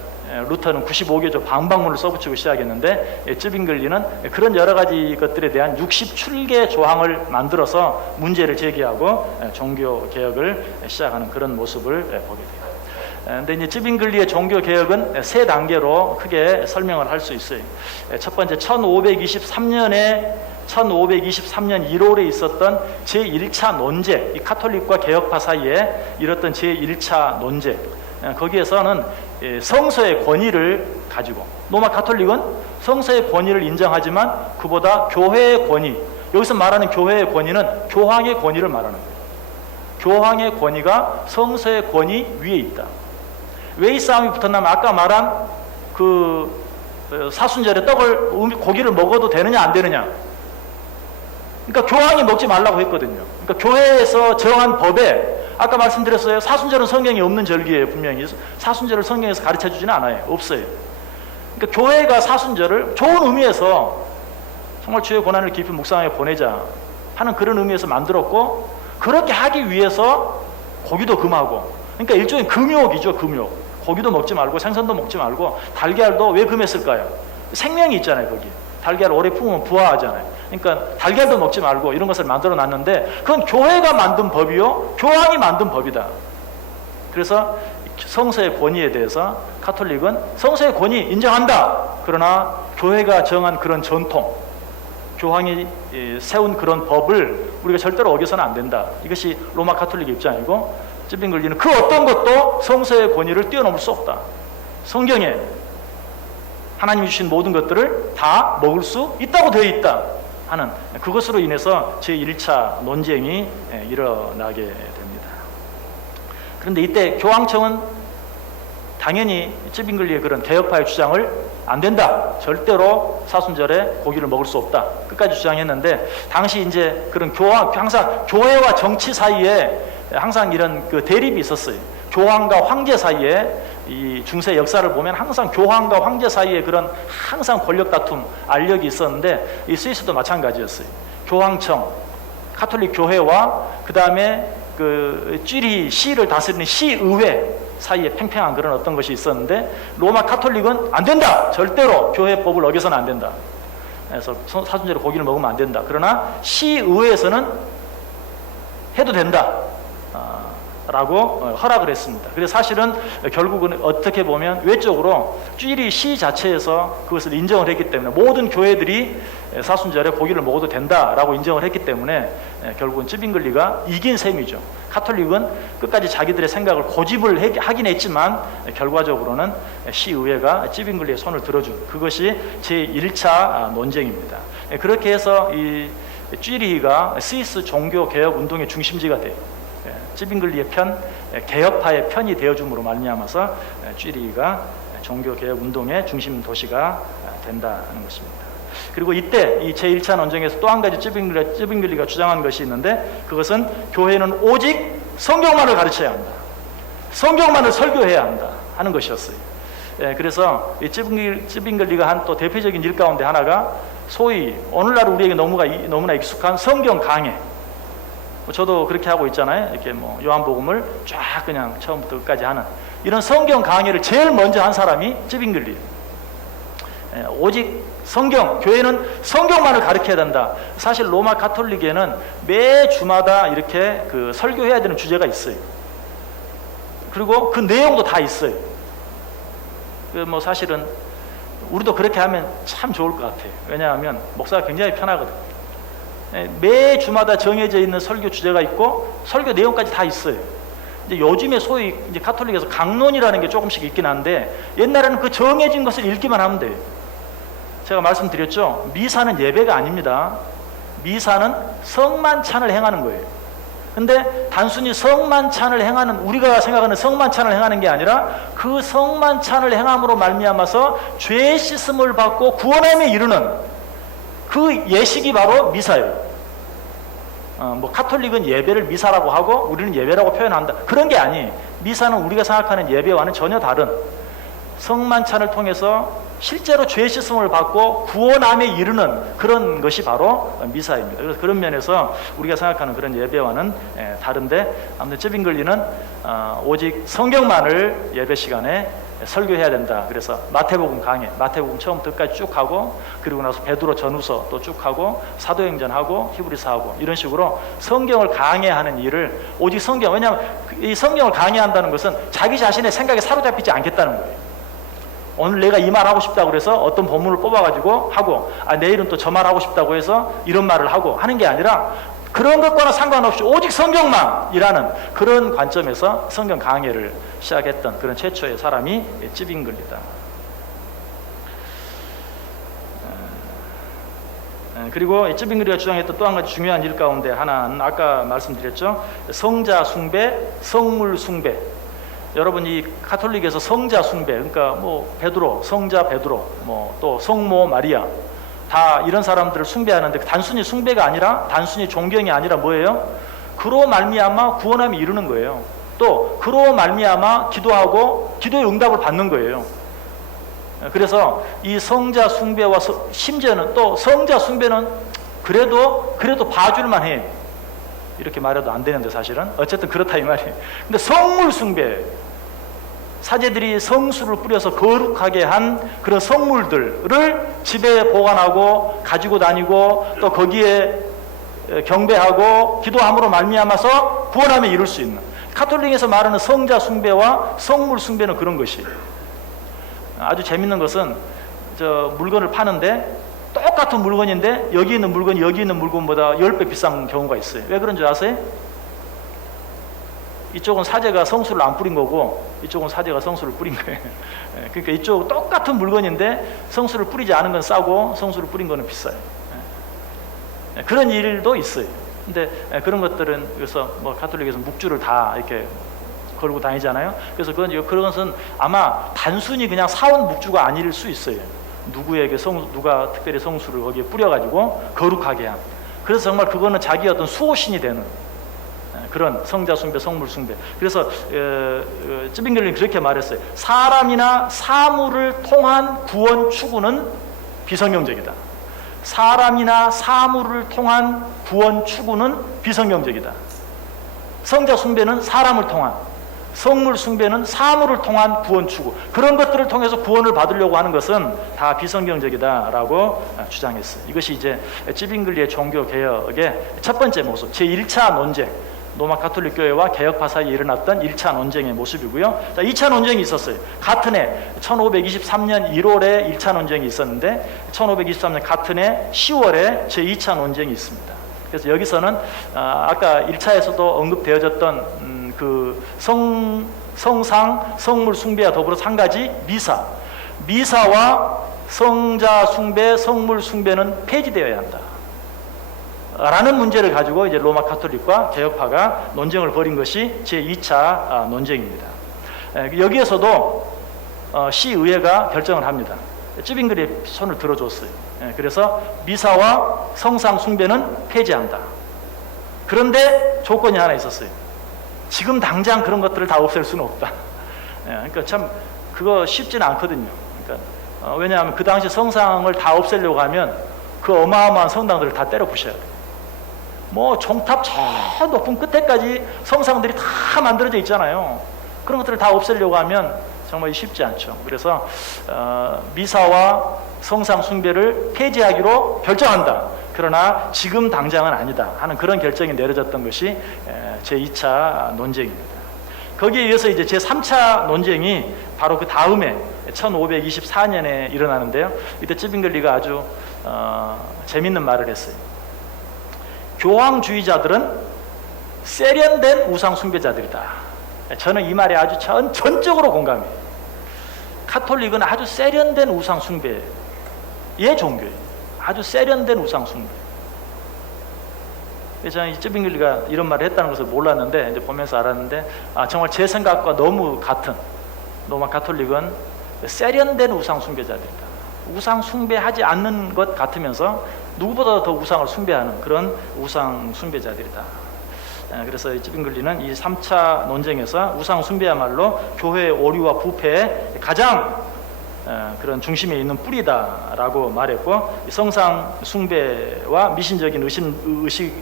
루터는 95개조 반박문을 써붙이고 시작했는데, 찌빙글리는 그런 여러 가지 것들에 대한 67개 조항을 만들어서 문제를 제기하고 종교 개혁을 시작하는 그런 모습을 보게 돼요. 근데 이제 찌빙글리의 종교 개혁은 세 단계로 크게 설명을 할 수 있어요. 첫 번째, 1523년 1월에 있었던 제1차 논제, 이 가톨릭과 개혁파 사이에 이뤘던 제1차 논제, 거기에서는 성서의 권위를 가지고, 로마 가톨릭은 성서의 권위를 인정하지만 그보다 교회의 권위, 여기서 말하는 교회의 권위는 교황의 권위를 말하는 거예요. 교황의 권위가 성서의 권위 위에 있다. 왜 이 싸움이 붙었냐면, 아까 말한 그 사순절에 고기를 먹어도 되느냐 안 되느냐, 그러니까 교황이 먹지 말라고 했거든요. 그러니까 교회에서 정한 법에 아까 말씀드렸어요. 사순절은 성경에 없는 절기예요. 분명히 사순절을 성경에서 가르쳐 주지는 않아요. 없어요. 그러니까 교회가 사순절을 좋은 의미에서 정말 주의 고난을 깊이 묵상하여 보내자 하는 그런 의미에서 만들었고, 그렇게 하기 위해서 고기도 금하고, 그러니까 일종의 금욕이죠. 금욕. 고기도 먹지 말고 생선도 먹지 말고 달걀도 왜 금했을까요? 생명이 있잖아요. 거기 달걀 오래 품으면 부화하잖아요. 그러니까 달걀도 먹지 말고 이런 것을 만들어 놨는데, 그건 교회가 만든 법이요, 교황이 만든 법이다. 그래서 성서의 권위에 대해서 가톨릭은 성서의 권위 인정한다. 그러나 교회가 정한 그런 전통, 교황이 세운 그런 법을 우리가 절대로 어겨서는 안 된다. 이것이 로마 가톨릭의 입장이고, 찌빙글리는 그 어떤 것도 성서의 권위를 뛰어넘을 수 없다. 성경에 하나님이 주신 모든 것들을 다 먹을 수 있다고 되어 있다 하는, 그것으로 인해서 제1차 논쟁이 일어나게 됩니다. 그런데 이때 교황청은 당연히 찌빙글리의 그런 개혁파의 주장을 안 된다, 절대로 사순절에 고기를 먹을 수 없다, 끝까지 주장했는데, 당시 이제 그런 항상 교회와 정치 사이에 항상 이런 그 대립이 있었어요. 교황과 황제 사이에, 이 중세 역사를 보면 항상 교황과 황제 사이에 그런 항상 권력 다툼, 알력이 있었는데, 이 스위스도 마찬가지였어요. 교황청, 가톨릭 교회와 그 다음에 그 쥐리 시를 다스리는 시의회 사이에 팽팽한 그런 어떤 것이 있었는데, 로마 가톨릭은 안 된다, 절대로 교회법을 어겨서는 안 된다. 그래서 사순절에 고기를 먹으면 안 된다. 그러나 시의회에서는 해도 된다 라고 허락을 했습니다. 그래서 사실은 결국은 어떻게 보면 외적으로 쥐리 시 자체에서 그것을 인정을 했기 때문에, 모든 교회들이 사순절에 고기를 먹어도 된다라고 인정을 했기 때문에 결국은 찌빙글리가 이긴 셈이죠. 가톨릭은 끝까지 자기들의 생각을 고집을 하긴 했지만 결과적으로는 시의회가 찌빙글리의 손을 들어준, 그것이 제1차 논쟁입니다. 그렇게 해서 이 쥐리히가 스위스 종교개혁 운동의 중심지가 돼요. 찌빙글리의 편, 개혁파의 편이 되어줌으로 말미암아서 쥐리히가 종교개혁 운동의 중심 도시가 된다는 것입니다. 그리고 이때 이 제1차 논쟁에서 또 한 가지 찌빙글리가 주장한 것이 있는데, 그것은 교회는 오직 성경만을 가르쳐야 한다, 성경만을 설교해야 한다 하는 것이었어요. 그래서 이 찌빙글리가 한 또 대표적인 일 가운데 하나가 소위 오늘날 우리에게 너무나 익숙한 성경 강해. 저도 그렇게 하고 있잖아요. 이렇게 뭐 요한복음을 쫙 그냥 처음부터 끝까지 하는 이런 성경 강해를 제일 먼저 한 사람이 찌빙글리예요. 오직 성경, 교회는 성경만을 가르쳐야 된다. 사실 로마 가톨릭에는 매 주마다 이렇게 그 설교해야 되는 주제가 있어요. 그리고 그 내용도 다 있어요. 뭐 사실은 우리도 그렇게 하면 참 좋을 것 같아요. 왜냐하면 목사가 굉장히 편하거든. 매 주마다 정해져 있는 설교 주제가 있고 설교 내용까지 다 있어요. 이제 요즘에 소위 이제 가톨릭에서 강론이라는 게 조금씩 있긴 한데, 옛날에는 그 정해진 것을 읽기만 하면 돼요. 제가 말씀드렸죠. 미사는 예배가 아닙니다. 미사는 성만찬을 행하는 거예요. 근데 단순히 성만찬을 행하는, 우리가 생각하는 성만찬을 행하는 게 아니라 그 성만찬을 행함으로 말미암아서 죄 씻음을 받고 구원함에 이르는 그 예식이 바로 미사예요. 뭐 가톨릭은 예배를 미사라고 하고 우리는 예배라고 표현한다, 그런 게 아니에요. 미사는 우리가 생각하는 예배와는 전혀 다른, 성만찬을 통해서 실제로 죄 씻음을 받고 구원함에 이르는 그런 것이 바로 미사입니다. 그래서 그런 면에서 우리가 생각하는 그런 예배와는 다른데, 아무튼 찌빙글리는 오직 성경만을 예배 시간에 설교해야 된다. 그래서 마태복음 강해, 마태복음 처음부터 끝까지 쭉 하고, 그리고 나서 베드로 전후서 또 쭉 하고, 사도행전 하고, 히브리서 하고, 이런 식으로 성경을 강해하는 일을 오직 성경, 왜냐하면 이 성경을 강해한다는 것은 자기 자신의 생각에 사로잡히지 않겠다는 거예요. 오늘 내가 이 말 하고 싶다고 해서 어떤 본문을 뽑아가지고 하고, 내일은 또 저 말 하고 싶다고 해서 이런 말을 하고 하는 게 아니라, 그런 것과는 상관없이 오직 성경만이라는 그런 관점에서 성경 강해를 시작했던 그런 최초의 사람이 찌빙글리다. 그리고 찌빙글리가 주장했던 또 한 가지 중요한 일 가운데 하나는 아까 말씀드렸죠. 성자 숭배, 성물 숭배. 여러분, 이 가톨릭에서 성자 숭배, 그러니까 뭐 베드로, 성자 베드로, 뭐 또 성모 마리아, 다 이런 사람들을 숭배하는데, 단순히 숭배가 아니라, 단순히 존경이 아니라 뭐예요? 그로 말미암아 구원함이 이루는 거예요. 또 그로 말미암아 기도하고 기도의 응답을 받는 거예요. 그래서 이 성자 숭배와 심지어는 또 성자 숭배는 그래도 봐줄만 해. 이렇게 말해도 안 되는데 사실은 어쨌든 그렇다 이 말이에요. 근데 성물 숭배, 사제들이 성수를 뿌려서 거룩하게 한 그런 성물들을 집에 보관하고 가지고 다니고 또 거기에 경배하고 기도함으로 말미암아서 구원함에 이룰 수 있는, 가톨릭에서 말하는 성자 숭배와 성물 숭배는 그런 것이에요. 아주 재밌는 것은 저 물건을 파는데 똑같은 물건인데 여기 있는 물건이 여기 있는 물건보다 10배 비싼 경우가 있어요. 왜 그런 줄 아세요? 이쪽은 사제가 성수를 안 뿌린 거고 이쪽은 사제가 성수를 뿌린 거예요. 그러니까 이쪽 똑같은 물건인데 성수를 뿌리지 않은 건 싸고 성수를 뿌린 거는 비싸요. 그런 일도 있어요. 근데 그런 것들은, 그래서 뭐 가톨릭에서 묵주를 다 이렇게 걸고 다니잖아요. 그래서 그런 것은 아마 단순히 그냥 사원 묵주가 아닐 수 있어요. 누구에게 누가 특별히 성수를 거기에 뿌려가지고 거룩하게 한. 그래서 정말 그거는 자기 어떤 수호신이 되는 그런 성자 숭배, 성물 숭배. 그래서 쯔빙글리는 그렇게 말했어요. 사람이나 사물을 통한 구원 추구는 비성경적이다. 사람이나 사물을 통한 구원 추구는 비성경적이다. 성자 숭배는 사람을 통한, 성물 숭배는 사물을 통한 구원 추구, 그런 것들을 통해서 구원을 받으려고 하는 것은 다 비성경적이다라고 주장했어요. 이것이 이제 쯔빙글리의 종교개혁의 첫 번째 모습, 제1차 논쟁, 로마 가톨릭 교회와 개혁파 사이에 일어났던 1차 논쟁의 모습이고요. 자, 2차 논쟁이 있었어요. 같은 해 1523년 1월에 1차 논쟁이 있었는데 1523년 같은 해 10월에 제2차 논쟁이 있습니다. 그래서 여기서는 아까 1차에서도 언급되어졌던 그 성상, 성물 숭배와 더불어서 한 가지 미사와 성자 숭배, 성물 숭배는 폐지되어야 한다 라는 문제를 가지고 이제 로마 가톨릭과 개혁파가 논쟁을 벌인 것이 제2차 논쟁입니다. 여기에서도 시의회가 결정을 합니다. 쯔빙글이 손을 들어줬어요. 그래서 미사와 성상 숭배는 폐지한다. 그런데 조건이 하나 있었어요. 지금 당장 그런 것들을 다 없앨 수는 없다. 그러니까 참 그거 쉽지는 않거든요. 그러니까 왜냐하면 그 당시 성상을 다 없애려고 하면 그 어마어마한 성당들을 다 때려 부셔야 돼요. 뭐 종탑 저 높은 끝에까지 성상들이 다 만들어져 있잖아요. 그런 것들을 다 없애려고 하면 정말 쉽지 않죠. 그래서 미사와 성상 숭배를 폐지하기로 결정한다. 그러나 지금 당장은 아니다 하는 그런 결정이 내려졌던 것이 제2차 논쟁입니다. 거기에 이어서 이제 제3차 논쟁이 바로 그 다음에 1524년에 일어나는데요. 이때 쯔빙글리가 아주 재밌는 말을 했어요. 교황주의자들은 세련된 우상 숭배자들이다. 저는 이 말에 아주 전적으로 공감해요. 가톨릭은 아주 세련된 우상 숭배의 종교예요. 아주 세련된 우상 숭배. 저는 이 쯔빙글리가 이런 말을 했다는 것을 몰랐는데 이제 보면서 알았는데 정말 제 생각과 너무 같은, 로마 가톨릭은 세련된 우상 숭배자들이다. 우상 숭배하지 않는 것 같으면서 누구보다 더 우상을 숭배하는 그런 우상 숭배자들이다. 그래서 쯔빙글리는 이 3차 논쟁에서 우상 숭배야말로 교회의 오류와 부패의 가장 그런 중심에 있는 뿌리다라고 말했고, 성상 숭배와 미신적인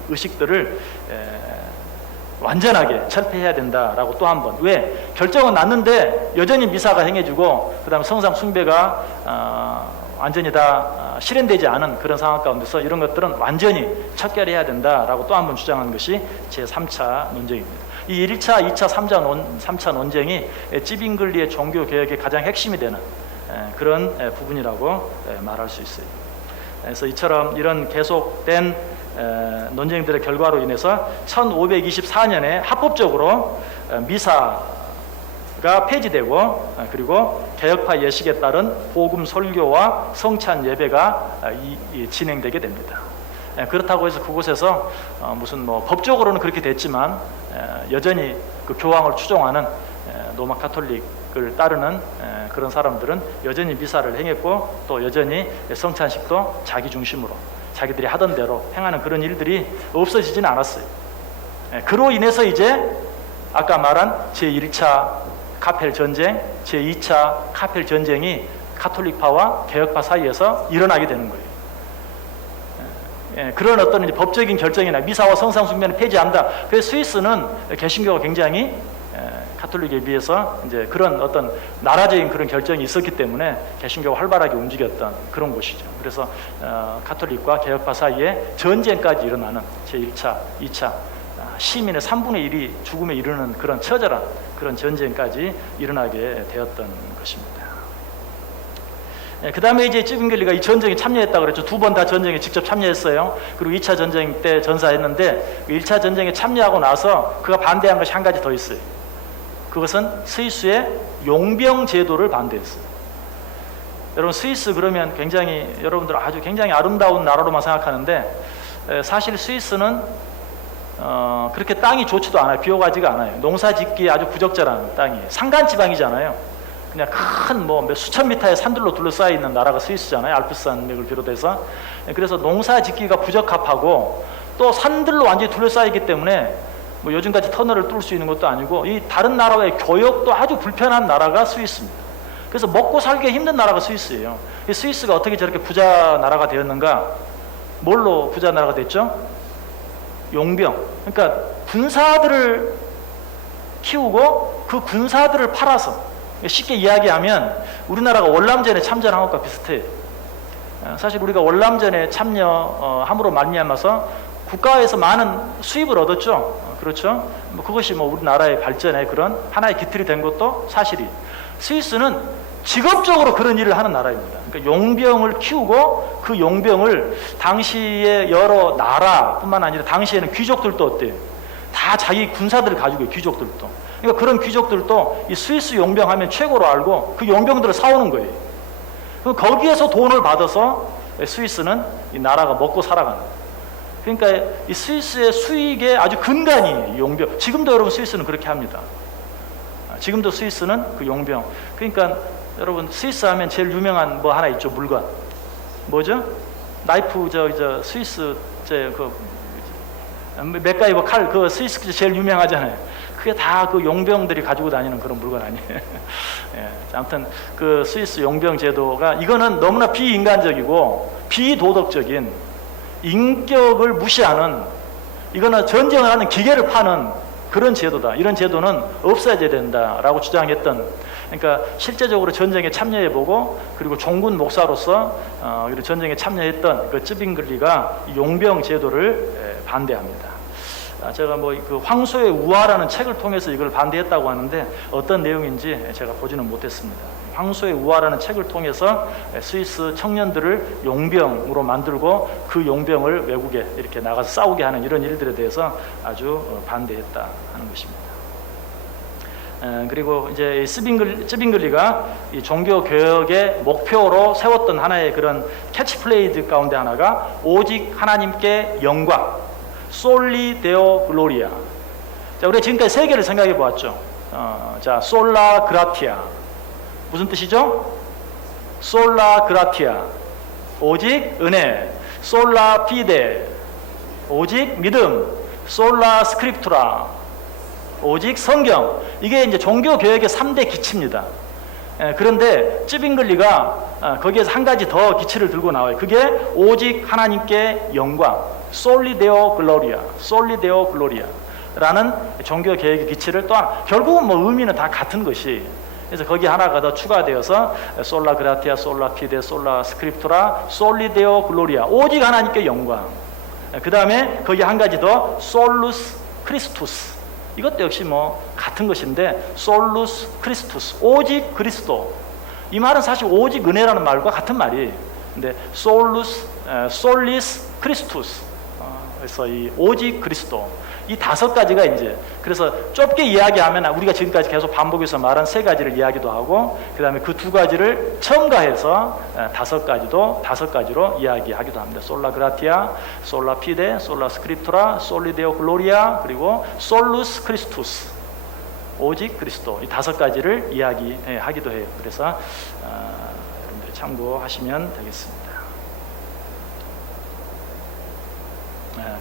의식들을 완전하게 철폐해야 된다라고 또 한 번. 왜? 결정은 났는데 여전히 미사가 행해지고 그다음에 성상 숭배가 완전히 다 실현되지 않은 그런 상황 가운데서 이런 것들은 완전히 척결해야 된다라고 또 한 번 주장한 것이 제3차 논쟁입니다. 이 1차, 2차, 3차 논쟁이 쯔빙글리의 종교개혁의 가장 핵심이 되는 그런 부분이라고 말할 수 있어요. 그래서 이처럼 이런 계속된 논쟁들의 결과로 인해서 1524년에 합법적으로 미사가 폐지되고 그리고 개혁파 예식에 따른 복음 설교와 성찬 예배가 진행되게 됩니다. 그렇다고 해서 그곳에서 무슨 뭐 법적으로는 그렇게 됐지만 여전히 그 교황을 추종하는 로마 가톨릭을 따르는 그런 사람들은 여전히 미사를 행했고 또 여전히 성찬식도 자기 중심으로 자기들이 하던 대로 행하는 그런 일들이 없어지지는 않았어요. 그로 인해서 이제 아까 말한 제1차 카펠 전쟁, 제2차 카펠 전쟁이 가톨릭파와 개혁파 사이에서 일어나게 되는 거예요. 그런 어떤 이제 법적인 결정이나 미사와 성상 숭배는 폐지한다. 그래서 스위스는 개신교가 굉장히 가톨릭에 비해서 이제 그런 어떤 나라적인 그런 결정이 있었기 때문에 개신교가 활발하게 움직였던 그런 곳이죠. 그래서 가톨릭과 개혁파 사이에 전쟁까지 일어나는 제1차, 2차 시민의 3분의 1이 죽음에 이르는 그런 처절한 그런 전쟁까지 일어나게 되었던 것입니다. 그 다음에 이제 쯔빙글리가 이 전쟁에 참여했다고 그랬죠. 2번 다 전쟁에 직접 참여했어요. 그리고 2차 전쟁 때 전사했는데 1차 전쟁에 참여하고 나서 그가 반대한 것이 한 가지 더 있어요. 그것은 스위스의 용병 제도를 반대했어요. 여러분 스위스 그러면 굉장히 여러분들 아주 굉장히 아름다운 나라로만 생각하는데 사실 스위스는 그렇게 땅이 좋지도 않아요. 비옥하지가 않아요. 농사짓기에 아주 부적절한 땅이에요. 산간지방이잖아요. 그냥 큰 뭐 수천 미터의 산들로 둘러싸여 있는 나라가 스위스잖아요. 알프스산맥을 비롯해서. 그래서 농사짓기가 부적합하고 또 산들로 완전히 둘러싸여 있기 때문에 뭐 요즘같이 터널을 뚫을 수 있는 것도 아니고 이 다른 나라와의 교역도 아주 불편한 나라가 스위스입니다. 그래서 먹고 살기 힘든 나라가 스위스예요. 이 스위스가 어떻게 저렇게 부자 나라가 되었는가? 뭘로 부자 나라가 됐죠? 용병. 그러니까 군사들을 키우고 그 군사들을 팔아서 쉽게 이야기하면 우리나라가 월남전에 참전한 것과 비슷해요. 사실 우리가 월남전에 참여함으로 말미암아서 국가에서 많은 수입을 얻었죠. 그렇죠. 그것이 우리나라의 발전에 그런 하나의 기틀이 된 것도 사실이. 스위스는 직업적으로 그런 일을 하는 나라입니다. 그러니까 용병을 키우고 그 용병을 당시의 여러 나라뿐만 아니라 당시에는 귀족들도 어때요? 다 자기 군사들을 가지고 있어요. 귀족들도. 그러니까 그런 귀족들도 이 스위스 용병 하면 최고로 알고 그 용병들을 사오는 거예요. 그럼 거기에서 돈을 받아서 스위스는 이 나라가 먹고 살아가는 거예요. 그러니까 이 스위스의 수익의 아주 근간이 용병. 지금도 여러분 스위스는 그렇게 합니다. 지금도 스위스는 그 용병. 그러니까 여러분 스위스 하면 제일 유명한 뭐 하나 있죠. 물건. 뭐죠? 나이프 저 스위스 그 맥가이버 칼 그 스위스 제일 유명하잖아요. 그게 다 그 용병들이 가지고 다니는 그런 물건 아니에요. 예, 아무튼 그 스위스 용병 제도가 이거는 너무나 비인간적이고 비도덕적인 인격을 무시하는 이거는 전쟁을 하는 기계를 파는 그런 제도다. 이런 제도는 없어져야 된다라고 주장했던 그러니까 실제적으로 전쟁에 참여해보고 그리고 종군 목사로서 이런 전쟁에 참여했던 그 쯔빙글리가 용병 제도를 반대합니다. 제가 그 황소의 우화라는 책을 통해서 이걸 반대했다고 하는데 어떤 내용인지 제가 보지는 못했습니다. 황소의 우화라는 책을 통해서 스위스 청년들을 용병으로 만들고 그 용병을 외국에 이렇게 나가서 싸우게 하는 이런 일들에 대해서 아주 반대했다 하는 것입니다. 그리고 이제 쯔빙글리가 이 종교 개혁의 목표로 세웠던 하나의 그런 캐치플레이즈 가운데 하나가 오직 하나님께 영광. 솔리 데오 글로리아. 자, 우리가 지금까지 세 개를 생각해 보았죠. 자, 솔라 그라티아. 무슨 뜻이죠? 솔라 그라티아. 오직 은혜. 솔라 피데. 오직 믿음. 솔라 스크립투라. 오직 성경. 이게 이제 종교 개혁의 3대 기치입니다. 그런데 쯔빙글리가 거기에서 한 가지 더 기치를 들고 나와요. 그게 오직 하나님께 영광. 솔리데오 글로리아, 솔리데오 글로리아 라는 종교 개혁의 기치를 또한 결국은 의미는 다 같은 것이 그래서 거기 하나가 더 추가되어서 솔라 그라티아, 솔라 피데, 솔라 스크립투라, 솔리데오 글로리아 오직 하나님께 영광. 그 다음에 거기 한 가지 더 솔루스 크리스투스 이것도 역시 같은 것인데 솔루스 크리스투스 오직 그리스도. 이 말은 사실 오직 은혜라는 말과 같은 말이에요. 근데 솔리스 크리스투스 그래서 이 오직 그리스도 이 5가지가 이제 그래서 좁게 이야기하면 우리가 지금까지 계속 반복해서 말한 3가지를 이야기도 하고 그 다음에 그 2가지를 첨가해서 5가지로 이야기하기도 합니다. 솔라 그라티아, 솔라 피데, 솔라 스크립투라, 솔리데오 글로리아 그리고 솔루스 크리스투스 오직 그리스도 이 5가지를 이야기하기도 해요. 그래서 여러분들이 참고하시면 되겠습니다.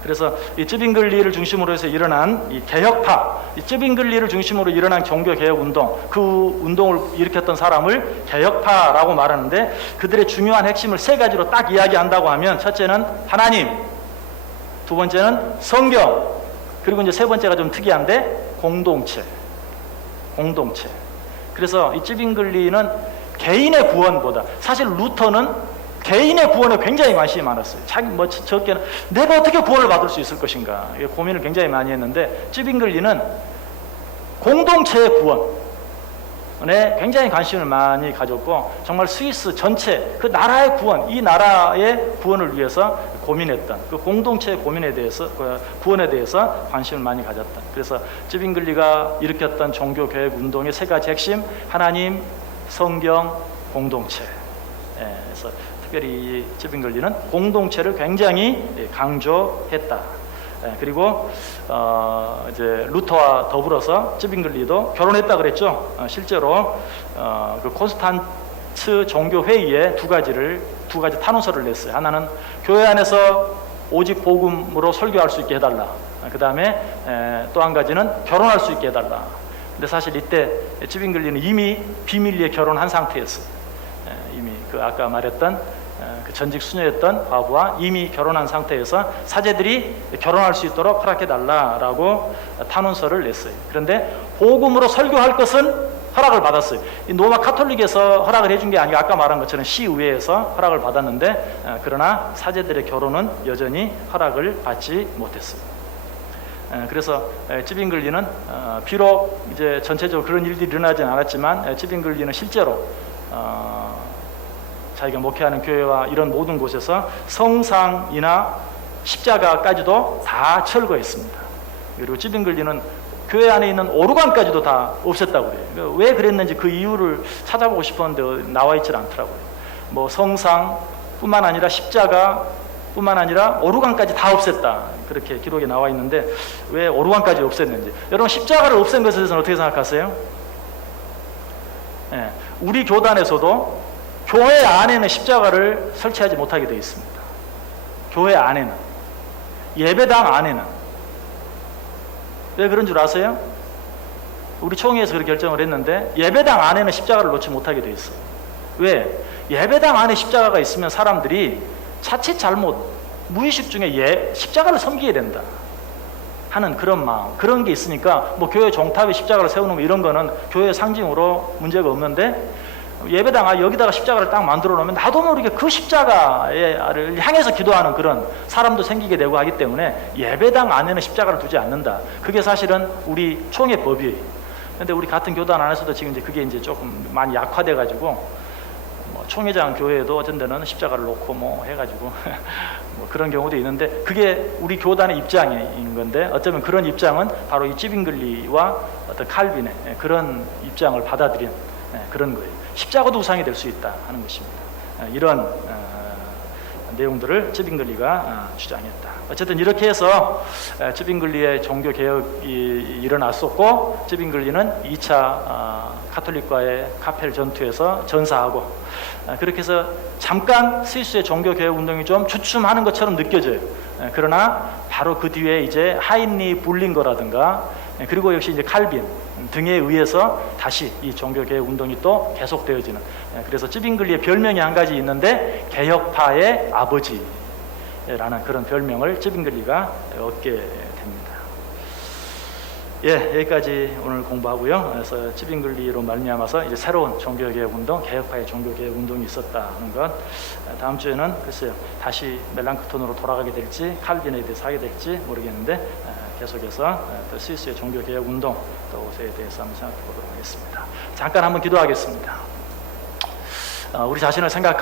그래서 이 쯔빙글리를 중심으로 해서 일어난 이 개혁파, 이 쯔빙글리를 중심으로 일어난 종교 개혁 운동, 그 운동을 일으켰던 사람을 개혁파라고 말하는데, 그들의 중요한 핵심을 세 가지로 딱 이야기한다고 하면, 첫째는 하나님, 두 번째는 성경, 그리고 이제 세 번째가 좀 특이한데 공동체. 그래서 이 쯔빙글리는 개인의 구원보다, 사실 루터는 개인의 구원에 굉장히 관심이 많았어요. 자기 적게는 내가 어떻게 구원을 받을 수 있을 것인가, 고민을 굉장히 많이 했는데, 쯔빙글리는 공동체의 구원에 굉장히 관심을 많이 가졌고, 정말 스위스 전체 그 나라의 구원, 이 나라의 구원을 위해서 고민했던, 그 공동체의 고민에 대해서, 구원에 대해서 관심을 많이 가졌던. 그래서 쯔빙글리가 일으켰던 종교 개혁 운동의 세 가지 핵심: 하나님, 성경, 공동체. 그래서 특별히 쯔빙글리는 공동체를 굉장히 강조했다. 그리고 이제 루터와 더불어서 쯔빙글리도 결혼했다 그랬죠. 실제로 그 콘스탄츠 종교 회의에 두 가지 탄원서를 냈어요. 하나는 교회 안에서 오직 복음으로 설교할 수 있게 해달라. 그 다음에 또 한 가지는 결혼할 수 있게 해달라. 근데 사실 이때 쯔빙글리는 이미 비밀리에 결혼한 상태였어요. 이미 그 아까 말했던 그 전직 수녀였던 과부와 이미 결혼한 상태에서 사제들이 결혼할 수 있도록 허락해달라라고 탄원서를 냈어요. 그런데 복음으로 설교할 것은 허락을 받았어요. 이 로마 카톨릭에서 허락을 해준 게 아니고, 아까 말한 것처럼 시의회에서 허락을 받았는데, 그러나 사제들의 결혼은 여전히 허락을 받지 못했어요. 그래서 쯔빙글리는 비록 이제 전체적으로 그런 일들이 일어나진 않았지만, 쯔빙글리는 실제로 자기가 목회하는 교회와 이런 모든 곳에서 성상이나 십자가까지도 다 철거했습니다. 그리고 쯔빙글리는 교회 안에 있는 오르간까지도 다 없앴다고 그래요. 왜 그랬는지 그 이유를 찾아보고 싶었는데 나와 있질 않더라고요. 뭐 성상뿐만 아니라 십자가뿐만 아니라 오르간까지 다 없앴다, 그렇게 기록에 나와 있는데, 왜 오르간까지 없앴는지. 여러분, 십자가를 없앤 것에 대해서는 어떻게 생각하세요? 우리 교단에서도 교회 안에는 십자가를 설치하지 못하게 되어 있습니다. 교회 안에는, 예배당 안에는. 왜 그런 줄 아세요? 우리 총회에서 그렇게 결정을 했는데, 예배당 안에는 십자가를 놓지 못하게 되어 있어요. 왜? 예배당 안에 십자가가 있으면 사람들이 자칫 무의식 중에 십자가를 섬기게 된다 하는 그런 마음, 그런 게 있으니까, 뭐 교회 종탑에 십자가를 세우는 거 이런 거는 교회의 상징으로 문제가 없는데, 예배당 여기다가 십자가를 딱 만들어 놓으면 나도 모르게 그 십자가를 향해서 기도하는 그런 사람도 생기게 되고 하기 때문에, 예배당 안에는 십자가를 두지 않는다. 그게 사실은 우리 총회 법이에요. 근데 우리 같은 교단 안에서도 지금 이제 그게 이제 조금 많이 약화돼 가지고, 뭐 총회장 교회에도 어떤 데는 십자가를 놓고 뭐 해가지고 뭐 그런 경우도 있는데, 그게 우리 교단의 입장인 건데, 어쩌면 그런 입장은 바로 이 쯔빙글리와 어떤 칼빈의 그런 입장을 받아들인 그런 거예요. 십자가도 우상이 될 수 있다 하는 것입니다. 이런 내용들을 쯔빙글리가 주장했다. 어쨌든 이렇게 해서 쯔빙글리의 종교 개혁이 일어났었고, 쯔빙글리는 2차 카톨릭과의 카펠 전투에서 전사하고, 그렇게 해서 잠깐 스위스의 종교 개혁 운동이 좀 주춤하는 것처럼 느껴져요. 그러나 바로 그 뒤에 이제 하인리 불링거라든가, 그리고 역시 이제 칼빈 등에 의해서 다시 이 종교 개혁 운동이 또 계속되어지는, 그래서 쯔빙글리의 별명이 한 가지 있는데, 개혁파의 아버지라는 그런 별명을 쯔빙글리가 얻게 됩니다. 여기까지 오늘 공부하고요. 그래서 쯔빙글리로 말미암아서 이제 새로운 종교 개혁 운동, 개혁파의 종교 개혁 운동이 있었다는 것. 다음 주에는 글쎄요, 다시 멜랑크톤으로 돌아가게 될지 칼빈에 대해서 하게 될지 모르겠는데, 계속해서 또 스위스의 종교 개혁 운동 또에 대해서 한번 생각해 보도록 하겠습니다. 잠깐 한번 기도하겠습니다. 우리 자신을 생각하며